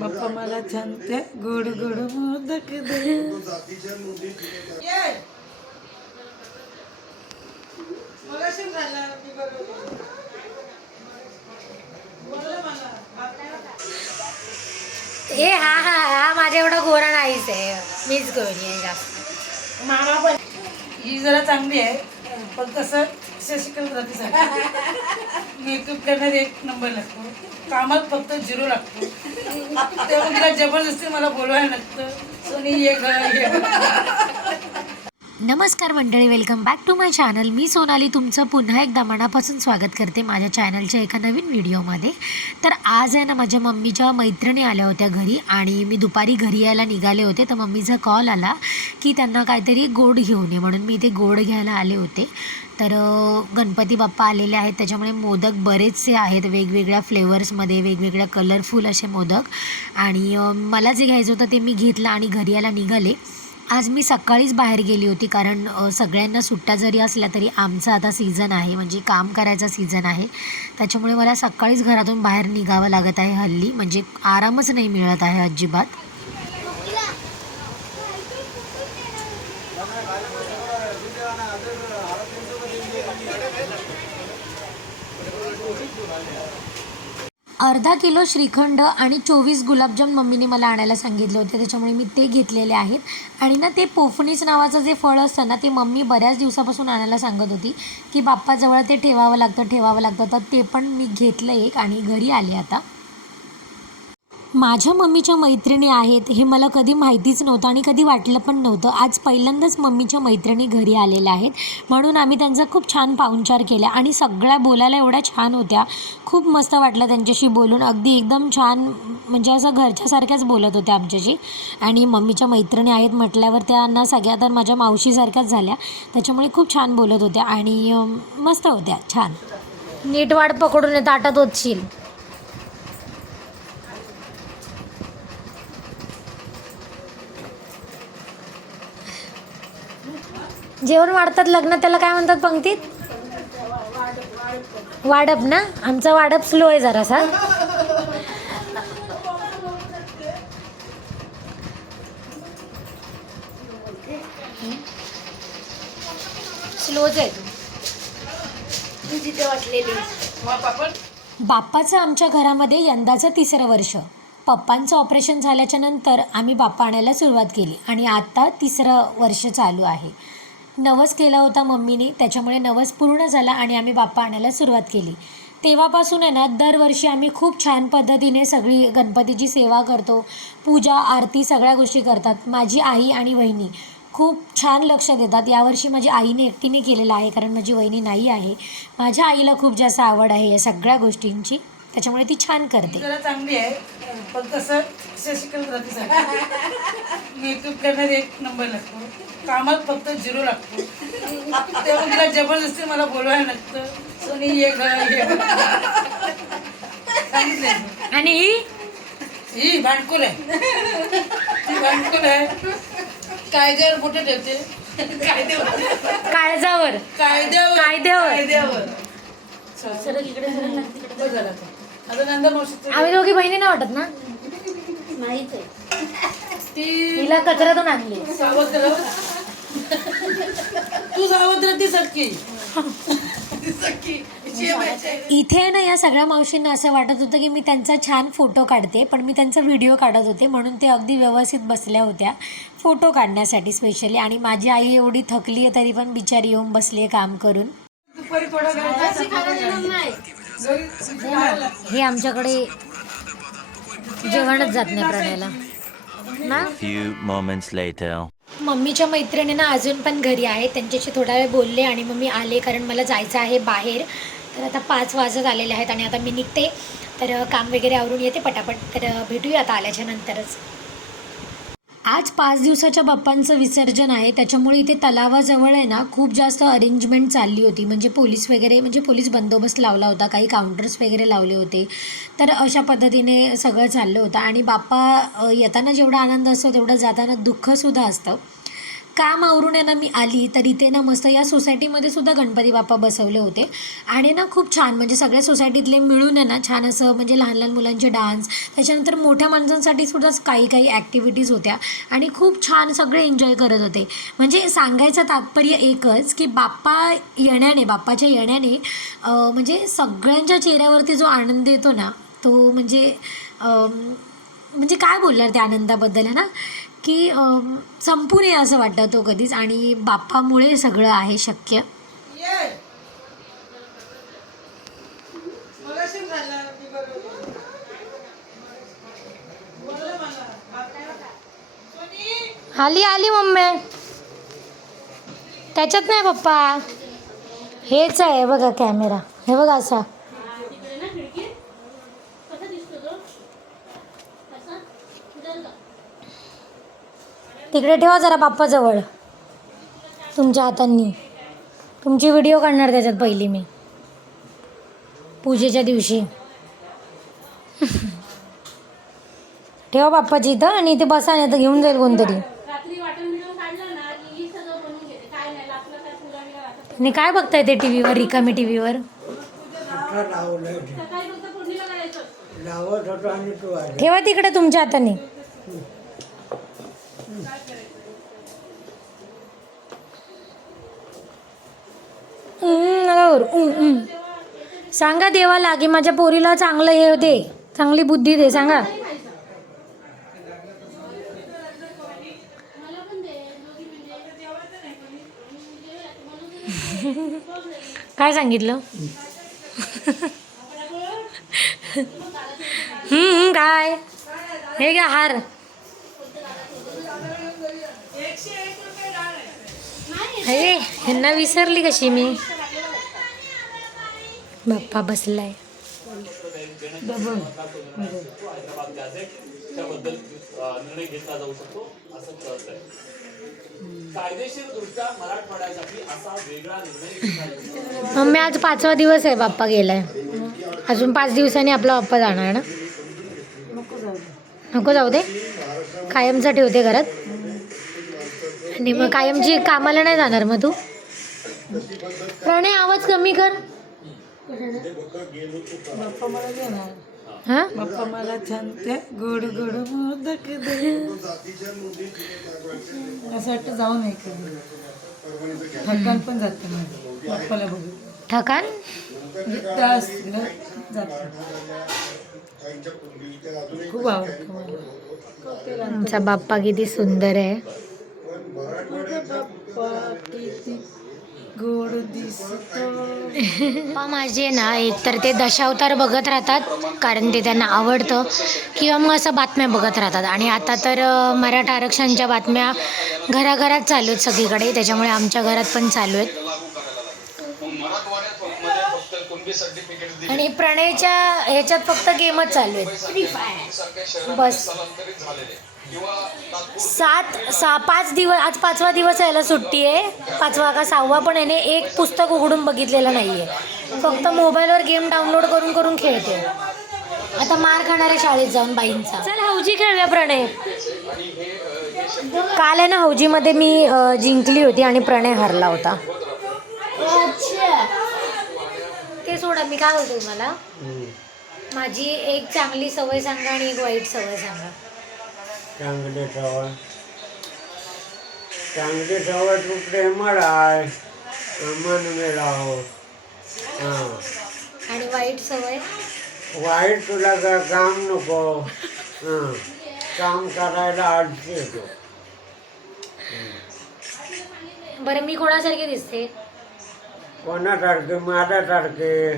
बाप्पा मला छान त्या गोड गोड मोदक दे. ए हा हा हा माझ्या एवढा गोरा नाहीच आहे, मीच गोरी आहे जास्त. मामा पण ही जरा चांगली आहे, पण कसं शशिकल जातीसाठी मेकअप करण्यात एक नंबर लागतो, कामात फक्त 0 लागतो. तेव्हा तिला जबरदस्ती मला बोलवायला लागतं, सोनी ये घर. नमस्कार मंडळी, welcome back to my channel. मी सोनाली तुमचं पुन्हा एकदा मनापासून स्वागत करते माझ्या चॅनलच्या एका नवीन व्हिडिओमध्ये. तर आज आहे ना, माझ्या मम्मीच्या मैत्रिणी आल्या होत्या घरी आणि मी दुपारी घरी यायला निघाले होते, तर मम्मीचा कॉल आला की त्यांना काहीतरी गोड घेऊन ये, म्हणून मी ते गोड घ्यायला आले होते. तर गणपती बाप्पा आलेले आहेत, त्याच्यामुळे मोदक बरेचसे आहेत वेगवेगळ्या फ्लेवर्समध्ये, वेगवेगळ्या कलरफुल असे मोदक. आणि मला जे घ्यायचं होतं ते मी घेतलं आणि घरी यायला निघाले. आज मी सकाळीच बाहेर गेली होती, कारण सगळ्यांना सुट्ट्या जरी असल्या तरी आमचा आता सीझन आहे, म्हणजे काम करायचा सीझन आहे. त्याच्यामुळे मला सकाळीच घरातून बाहेर निघावं लागत आहे हल्ली, म्हणजे आरामच नाही मिळत आहे अजिबात. अर्धा किलो श्रीखंड आणि 24 गुलाबजाम मम्मीने मला आणायला सांगितले होते, त्याच्यामुळे मी ते घेतलेले आहेत. आणि ना, ते पोफणीस नावाचं जे फळ असतं ना, ते मम्मी बऱ्याच दिवसापासून आणायला सांगत होती की बाप्पाजवळ ते ठेवावं लागतं. तर ते पण मी घेतलं एक आणि घरी आले आता. माझ्या मम्मीच्या मैत्रिणी आहेत हे मला कधी माहितीच नव्हतं आणि कधी वाटलं पण नव्हतं. आज पहिल्यांदाच मम्मीच्या मैत्रिणी घरी आलेल्या आहेत, म्हणून आम्ही त्यांचा खूप छान पाहुणचार केला आणि सगळ्या बोलायला एवढ्या छान होत्या. खूप मस्त वाटलं त्यांच्याशी बोलून, अगदी एकदम छान, म्हणजे असं घरच्यासारख्याच बोलत होत्या आमच्याशी. आणि मम्मीच्या मैत्रिणी आहेत म्हटल्यावर त्यांना सगळ्या तर माझ्या मावशीसारख्याच झाल्या, त्याच्यामुळे खूप छान बोलत होत्या आणि मस्त होत्या, छान. नीट वाट पकडून येत ताटात होतशील. जेवण वाढतात लग्न, त्याला काय म्हणतात पंक्तीत? वाढप ना. आमचा वाढप स्लो आहे जरासा. स्लोच आहे तू जिथे वाटलेली. बाप्पाचं आमच्या घरामध्ये यंदाचं 3रं वर्ष. पप्पांचं ऑपरेशन झाल्याच्या नंतर आम्ही बाप्पा आणायला सुरुवात केली आणि आता 3रं वर्ष चालू आहे. नवस केला होता मम्मीने, त्याच्यामुळे नवस पूर्ण झाला आणि आम्ही बाप्पा आणायला सुरुवात केली. तेव्हापासून आहे ना, दरवर्षी आम्ही खूप छान पद्धतीने सगळी गणपतीची सेवा करतो, पूजा आरती सगळ्या गोष्टी करतात. माझी आई आणि वहिनी खूप छान लक्ष देतात. यावर्षी माझी आईने एकटीने केलेलं आहे, कारण माझी वहिनी नाही आहे. माझ्या आईला खूप जास्त आवड आहे या सगळ्या गोष्टींची, त्याच्यामुळे ती छान करते. जरा चांगली आहे, पण कसं शशिकल जातीसाठी मेकअप करण्यात एक नंबर लागतो, कामात फक्त 0 लागतो. तेव्हा तिला जबरदस्ती मला बोलवायला लागतं, सोनी ये घर. आणि ही भांडकुल आहे, ती भांडकुल आहे. कायद्यावर मोठे ठेवते, काळजावर कायद्यावर. आम्ही दोघी बहिणी नाही वाटत ना. तिला कचऱ्यातून आणली. तू सावत्र ती सख्खी. इथे ना, या सगळ्या मावशींना असं वाटत होतं की मी त्यांचा छान फोटो काढते, पण मी त्यांचा व्हिडिओ काढत होते, म्हणून ते अगदी व्यवस्थित बसल्या होत्या फोटो काढण्यासाठी स्पेशली. आणि माझी आई एवढी थकली आहे तरी पण बिचारी येऊन बसली आहे काम करून. हे आमच्याकडे जेवणच जात नाही प्रणयला ना. Few moments later. मम्मीच्या मैत्रिणींना अजून पण घरी आहे, त्यांच्याशी थोडा वेळ बोलले आणि मग मी आले, कारण मला जायचं आहे बाहेर. तर आता 5 वाजत आलेले आहेत आणि आता मी निघते, तर काम वगैरे आवरून येते पटापट. तर भेटूया आता आल्याच्या नंतरच. आज 5 दिवसाच्या बाप्पांचं विसर्जन आहे, त्याच्यामुळे इथे तलावाजवळ आहे ना, खूप जास्त अरेंजमेंट चालली होती. म्हणजे पोलीस बंदोबस्त लावला होता, काही काउंटर्स वगैरे लावले होते. तर अशा पद्धतीने सगळं चाललं होतं. आणि बाप्पा येताना जेवढा आनंद असतो तेवढं जाताना दुःखसुद्धा असतं. काम आवरून आहे ना मी आली तर इथे ना मस्त या सोसायटीमध्ये सुद्धा गणपती बाप्पा बसवले होते आणि ना खूप छान म्हणजे सगळ्या सोसायटीतले मिळून आहे ना छान असं म्हणजे लहान लहान मुलांचे डान्स, त्याच्यानंतर मोठ्या माणसांसाठी सुद्धा काही ॲक्टिव्हिटीज होत्या आणि खूप छान सगळे एन्जॉय करत होते. म्हणजे सांगायचं तात्पर्य एकच की बाप्पाच्या येण्याने म्हणजे सगळ्यांच्या चेहऱ्यावरती जो आनंद येतो ना तो म्हणजे काय बोलणार त्या आनंदाबद्दल आहे ना की संपून नये असं वाटतं तो कधीच, आणि बाप्पामुळे सगळं आहे शक्य. आली मम्मी, त्याच्यात नाही पप्पा, हेच आहे बघा कॅमेरा, हे बघा असा. तिकडे ठेवा जरा बाप्पाजवळ तुमच्या हातांनी. तुमची व्हिडिओ काढणार त्याच्यात पहिली मी पूजेच्या दिवशी. ठेवा बाप्पाची इथं आणि इथे बसा, नाही तर घेऊन जाईल कोणतरी. आणि काय बघताय ते टीव्हीवर, रिकामी टीव्हीवर? ठेवा तिकडे तुमच्या हाताने. सांगा देवाला की माझ्या पोरीला चांगलं हे दे, चांगली बुद्धी दे, सांगा. काय सांगितलं? काय हे घ्या हार. अरे ह्यांना विसरली कशी मी. बाप्पा बसलाय. मम्मी आज 5वा दिवस आहे बाप्पा गेलाय. अजून 5 दिवसांनी आपला बाप्पा जाणार ना. नको जाऊ दे, कायमचा ठेवते घरात. आणि मग कायमची कामाला नाही जाणार मग तू. प्रणय आवाज कमी कर. बाप्पा मला देणार. हा बाप्पा मला छान ते गोड गोड मोदक दे. असं वाटतं जाऊ नये कधी. थकान पण जाते माझं बाप्पाला बघून. ठकान जाते. खूप आवडतं मला. आमचा बाप्पा किती सुंदर आहे. बाप्पा किती गोड दिसतो. पप्पा माझे ना एकतर ते दशावतार बघत राहतात कारण ते त्यांना आवडतं, किंवा मग असं बातम्या बघत राहतात. आणि आता तर मराठा आरक्षणच्या बातम्या घराघरात चालू आहेत सगळीकडे, त्याच्यामुळे आमच्या घरात पण चालू आहेत. आणि प्रणयच्या ह्याच्यात फक्त गेमच चालू आहेत बस. 5 दिवस, आज 5वा दिवस यायला सुट्टी आहे. 5वा का 6वा पण याने एक पुस्तक उघडून बघितलेलं नाही आहे. फक्त मोबाईलवर गेम डाउनलोड करून करून खेळतो. आता मार खाणारे शाळेत जाऊन बाईंचा. चल हौजी खेळूया प्रणय. काल आहे ना हौजीमध्ये मी जिंकली होती आणि प्रणय हरला होता. ते सोडा, मी काय बोलतो तुम्हाला, माझी एक चांगली सवय सांगा आणि एक वाईट सवय सांगा. चांगली सवय तू प्रेमळ आहे, मन मिळाव. आणि वाईट सवय? वाईट तुला काम नको. काम करायला आळशी येतो. बरं मी कोणासारखे दिसते? कोणासारखे? माझ्यासारखे.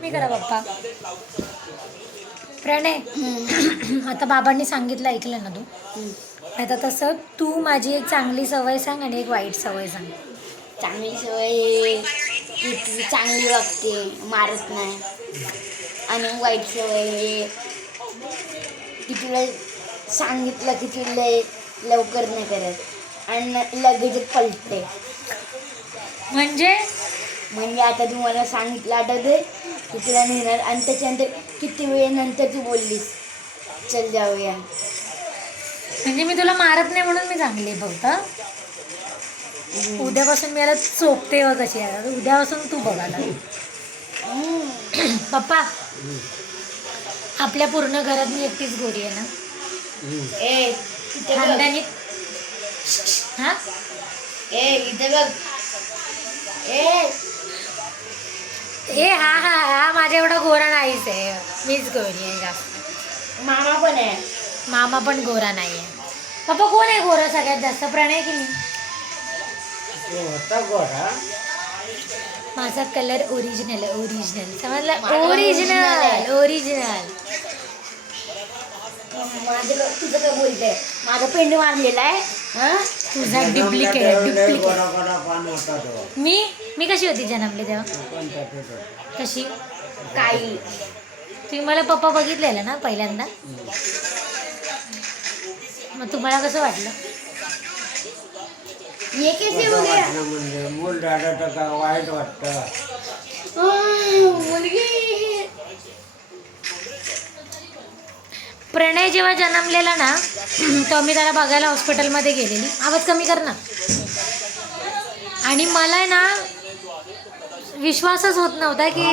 मी करा बाप्पा. प्रणय आता बाबांनी सांगितलं ऐकलं ना तू. आता तसं तू माझी एक चांगली सवय सांग आणि एक वाईट सवय सांग. चांगली सवय की ती चांगली वागते, मारत नाही. आणि वाईट सवय की तुला सांगितलं की तुला लवकर नाही करत आणि लगेच पलटते. म्हणजे म्हणजे आता तू मला सांगितलं आठवते की तुला नेणार आणि त्याच्यानंतर किती वेळेनंतर तू बोललीस चल जाऊया. म्हणजे मी तुला मारत नाही म्हणून मी चांगली आहे फक्त. उद्यापासून मी याला चोपते व कशी आहे. उद्यापासून तू बघायला पप्पा आपल्या पूर्ण घरात मी एकटीच गोरी आहे ना ए इथे बघ. खानदानी. हा ए इथे बघ. ए ए हा हा हा माझ्या एवढा गोरा नाहीच आहे. मीच गोरी आहे जास्त. मामा पण आहे. मामा पण गोरा नाही आहे. पप्पा कोण आहे गोरा सगळ्यात जास्त? प्रणय की मी? तो होता गोरा. माझा कलर ओरिजिनल आहे. ओरिजिनल समजलं? माझा original आहे. Original original. माझं तुझं काय बोलतंय? माझं पेंड मारलेला आहे. हा तुझा डुप्लिकेट लय डुप्लिकेट. गोरा गोरा पान होता तो. मी कशी होती जन्मले तेव्हा? पण त्याच्यात होता. कशी? काही तुम्ही मला पप्पा बघितलेलं ना पहिल्यांदा? मग तुम्हाला कसं वाटलं? ये कैसे कसं हो गया? वाटलं म्हणजे मूल झालं तर का वाईट वाटतं. मुलगी प्रणय जेव्हा जन्मलेला ना तेव्हा मी त्याला बघायला हॉस्पिटलमध्ये गेलेली. आवाज कमी कर ना. आणि मला ना विश्वासच होत नव्हता की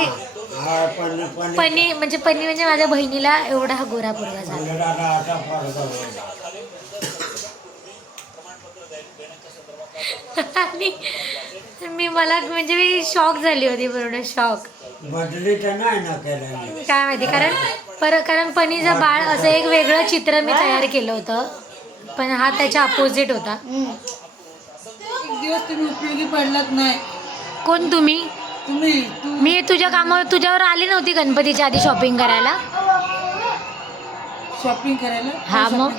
हा पण पनी म्हणजे माझ्या बहिणीला एवढा हा गोरा पोरगा झाला. मुलगाला असा पडदा होता. आणि मला म्हणजे मी शॉक झाली होती. पूर्ण शॉक. बदली तर नाही ना केल्याने. काय माहिती कारण पनीचं बाळ असं एक वेगळं चित्र मी तयार केलं होतं पण हा त्याच्या अपोजिट होता. एक दिवस तुम्ही उपयोगी पडलात नाही. कोण तुम्ही? तुम्ही मी तुझ्या कामावर तुझ्यावर आली नव्हती गणपतीच्या आधी शॉपिंग करायला? शॉपिंग करायला. हा मग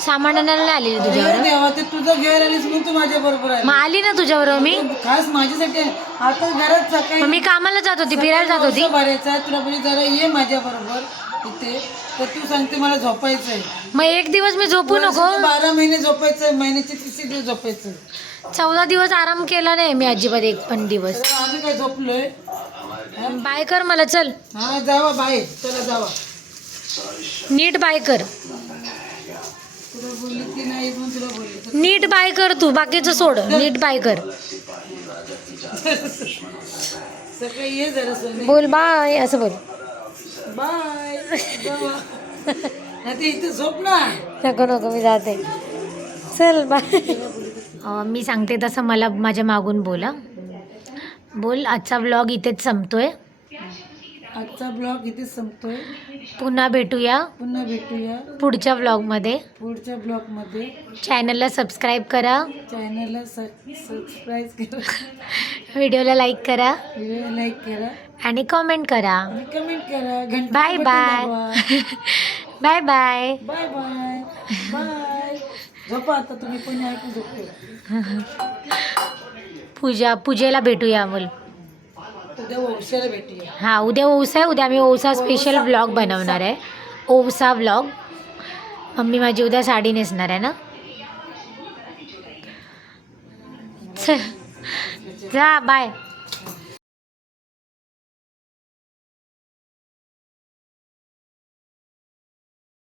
सामान आणायला नाही आलेली तुझ्यावर? देवा ते तुझं घर आलीस म्हणून तू माझ्या बरोबर मग आली ना तुझ्याबरोबर मी. खास माझ्यासाठी आता घरात सकाळी मग मी कामाला जात होती, फिरायला जात होती. भरायचा तुला बोली जरा ये माझ्या बरोबर इथे. तर तू सांगते मला झोपायचंय. मग एक दिवस मी झोपू नको? 12 महिने झोपायचंय. महिन्याचे 30 दिवस झोपायचं. 14 दिवस आराम केला नाही मी अजिबात एक पण दिवस. तर आम्ही काय झोपलोय. बाय कर मला. चल हा जावा बाहेर. चला जावा. नीट बाय कर. तुला बोलली की नाही म्हणून तुला बोलली. नीट बाय कर तू. बाकीचं सोड. नीट बाय कर. सकाळी ये जरा सोने. बोल बाय असं बोल. बाय. नाही इथे झोप ना. नको मी जाते. चल बाय. मी सांगते तसं मला माझ्या मागून बोला. बोल. आजचा व्लॉग इथेच संपतोय. आजचा ब्लॉग इथे संपतोय. पुन्हा भेटूया पुढच्या व्लॉगमध्ये. पुढच्या ब्लॉगमध्ये. चॅनलला सबस्क्राईब करा. चॅनलला सबस्क्राईब करा. व्हिडिओला लाईक करा व्हिडिओ लाईक करा आणि कमेंट करा. आणि कमेंट करा. घंटा bye bye. Bye bye. Bye bye bye. झोपा आता तुम्ही पण ऐकून झोपतो. पूजेला भेटूया बोल. उद्या वंशाला भेटूया. हां उद्या ओवसा आहे. उद्या आम्ही ओवसा स्पेशल व्लॉग बनवणार आहे. ओवसा व्लॉग. मम्मी माझी उद्या साडी नेसणार आहे ना. चल जा बाय.